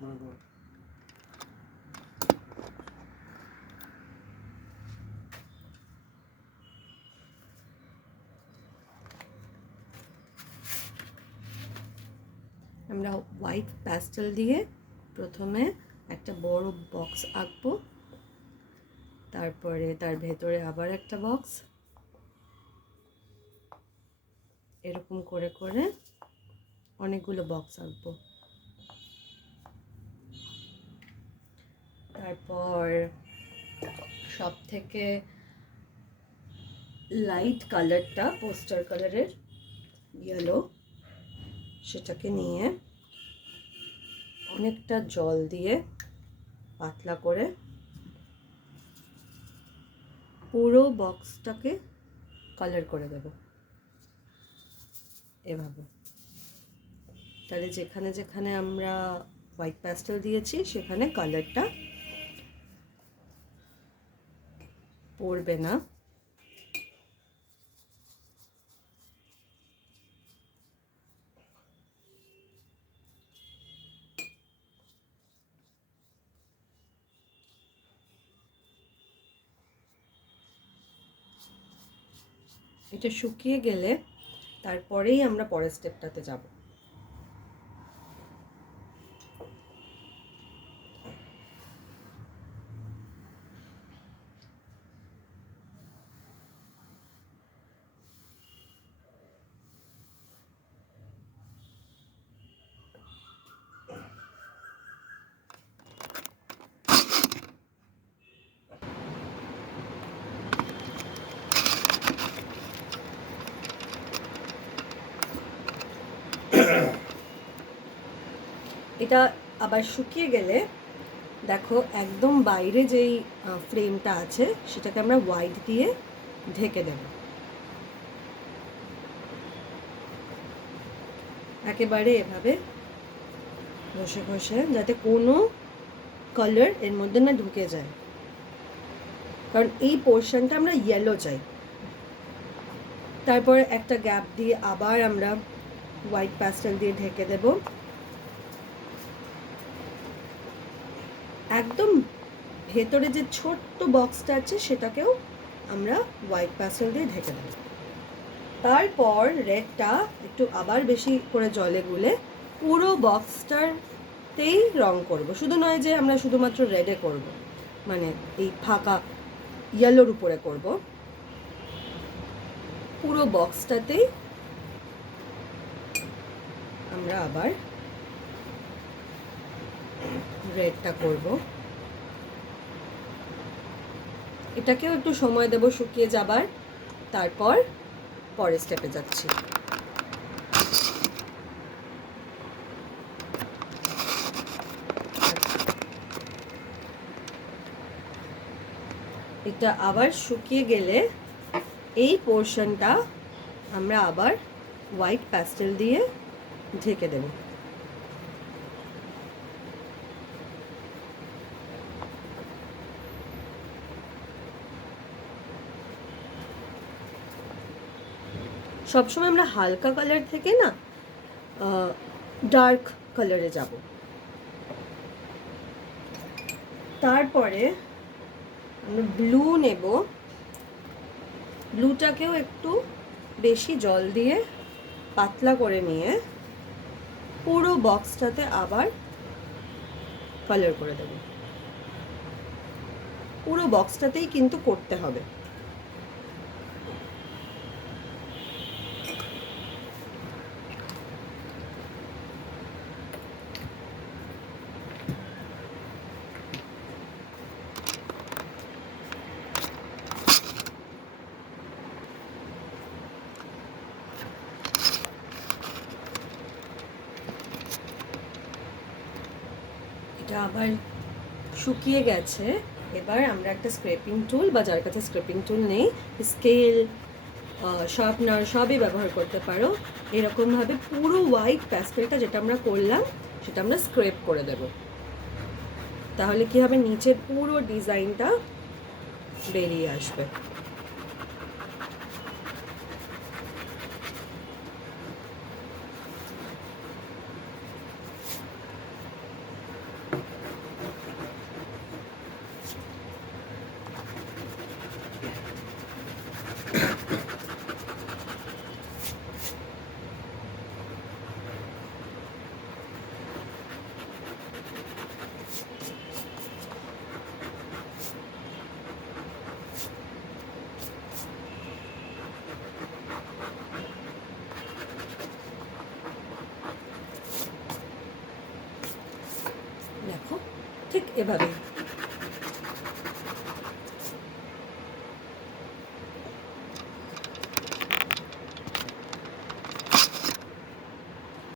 আমরা white pastel দিয়ে প্রথমে একটা বড় বক্স আঁকবো, তারপরে তার ভেতরে আবার একটা বক্স, এরকম করে করে অনেকগুলো বক্স আঁকবো। তারপর সব থেকে লাইট কালারটা পোস্টার কালারের ইয়েলো, সেটাকে নিয়ে অনেকটা জল দিয়ে পাতলা করে পুরো বক্সটাকে কালার করে দেব এভাবে। তাহলে যেখানে যেখানে আমরা হোয়াইট প্যাস্টেল দিয়েছি সেখানে কালারটা পড়বে না। এটা শুকিয়ে গেলে তারপরেই আমরা পরের স্টেপটাতে যাব। এটা আবার শুকিয়ে গেলে দেখো একদম বাইরে যেই ফ্রেমটা আছে সেটাকে আমরা হোয়াইট দিয়ে ঢেকে দেব, একেবারে এভাবে ঘষে ঘষে, যাতে কোনো কালার এর মধ্যে না ঢুকে যায়, কারণ এই পোর্শনটা আমরা ইয়েলো চাই। তারপরে একটা গ্যাপ দিয়ে আবার আমরা হোয়াইট প্যাস্টেল দিয়ে ঢেকে দেব। একদম ভেতরে যে ছোট্ট বক্সটা আছে সেটাকেও আমরা হোয়াইট প্যাস্টেল দিয়ে ঢেকে দেব। তারপর রেডটা একটু আবার বেশি করে জলে গুলে পুরো বক্সটাতেই রং করব। শুধু নয় যে আমরা শুধুমাত্র রেডে করব, মানে এই ফাঁকা ইয়েলোর উপরে করব, পুরো বক্সটাতেই আমরা আবার রেডটা করব। এটাকেও একটু সময় দেব শুকিয়ে যাবার, তারপর পরের স্টেপে যাচ্ছি। এটা আবার শুকিয়ে গেলে এই পোর্শনটা আমরা আবার হোয়াইট প্যাস্টেল দিয়ে ঢেকে দেব। সবসময় আমরা হালকা কালার থেকে না ডার্ক কালারে যাব। তারপরে আমরা ব্লু নেব, ব্লুটাকেও একটু বেশি জল দিয়ে পাতলা করে নিয়ে পুরো বক্সটাতে আবার কালার করে দেব। পুরো বক্সটাতেই কিন্তু করতে হবে। এটা আবার শুকিয়ে গেছে। এবার আমরা একটা স্ক্রেপিং টুল, বা যার কাছে স্ক্রেপিং টুল নেই, স্কেল, শার্পনার সবই ব্যবহার করতে পারো। এরকমভাবে পুরো হোয়াইট প্যাস্টেলটা যেটা আমরা করলাম সেটা আমরা স্ক্রেপ করে দেব। তাহলে কি হবে, নিচের পুরো ডিজাইনটা বেরিয়ে আসবে। ঠিক এভাবেই